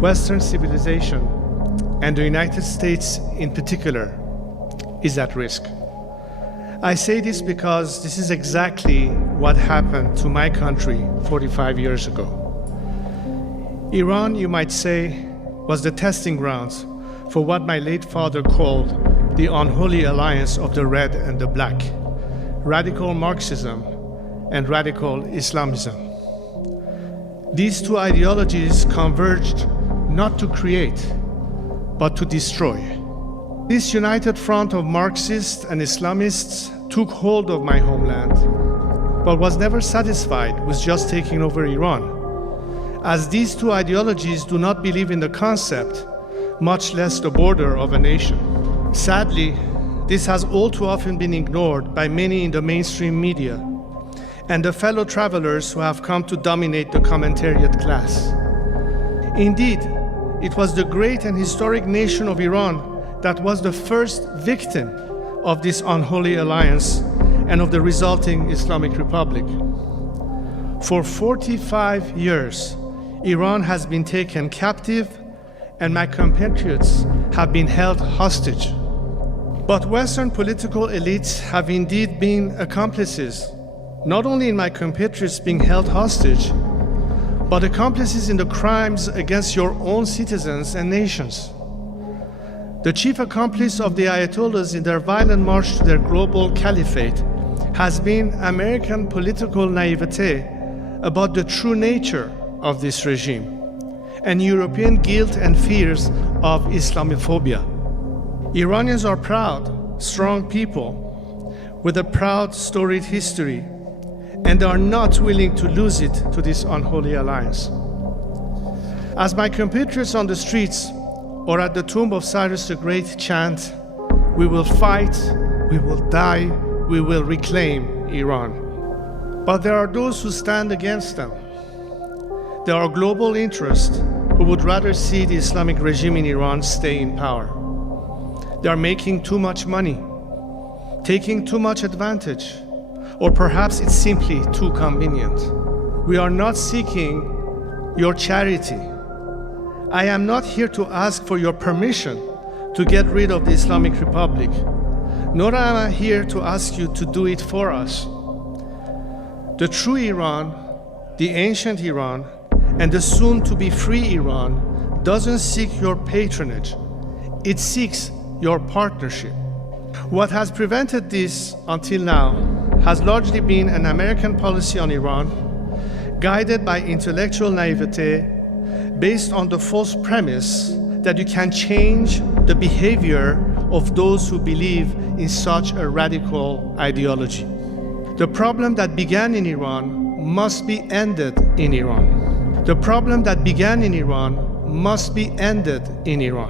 Western civilization, and the United States in particular, is at risk. I say this because this is exactly what happened to my country 45 years ago. Iran, you might say, was the testing grounds for what my late father called the unholy alliance of the red and the black, radical Marxism and radical Islamism. These two ideologies converged not to create, but to destroy. This united front of Marxists and Islamists took hold of my homeland, but was never satisfied with just taking over Iran, as these two ideologies do not believe in the concept, much less the border of a nation. Sadly, this has all too often been ignored by many in the mainstream media and the fellow travelers who have come to dominate the commentariat class. Indeed, it was the great and historic nation of Iran that was the first victim of this unholy alliance and of the resulting Islamic Republic. For 45 years, Iran has been taken captive and my compatriots have been held hostage. But Western political elites have indeed been accomplices, not only in my compatriots being held hostage, but accomplices in the crimes against your own citizens and nations. The chief accomplice of the Ayatollahs in their violent march to their global caliphate has been American political naivete about the true nature of this regime and European guilt and fears of Islamophobia. Iranians are proud, strong people with a proud, storied history, and are not willing to lose it to this unholy alliance. As my compatriots on the streets or at the tomb of Cyrus the Great chant, "We will fight, we will die, we will reclaim Iran." But there are those who stand against them. There are global interests who would rather see the Islamic regime in Iran stay in power. They are making too much money, taking too much advantage, or perhaps it's simply too convenient. We are not seeking your charity. I am not here to ask for your permission to get rid of the Islamic Republic, nor am I here to ask you to do it for us. The true Iran, the ancient Iran, and the soon-to-be free Iran doesn't seek your patronage. It seeks your partnership. What has prevented this until now has largely been an American policy on Iran, guided by intellectual naivete, based on the false premise that you can change the behavior of those who believe in such a radical ideology. The problem that began in Iran must be ended in Iran. The problem that began in Iran must be ended in Iran.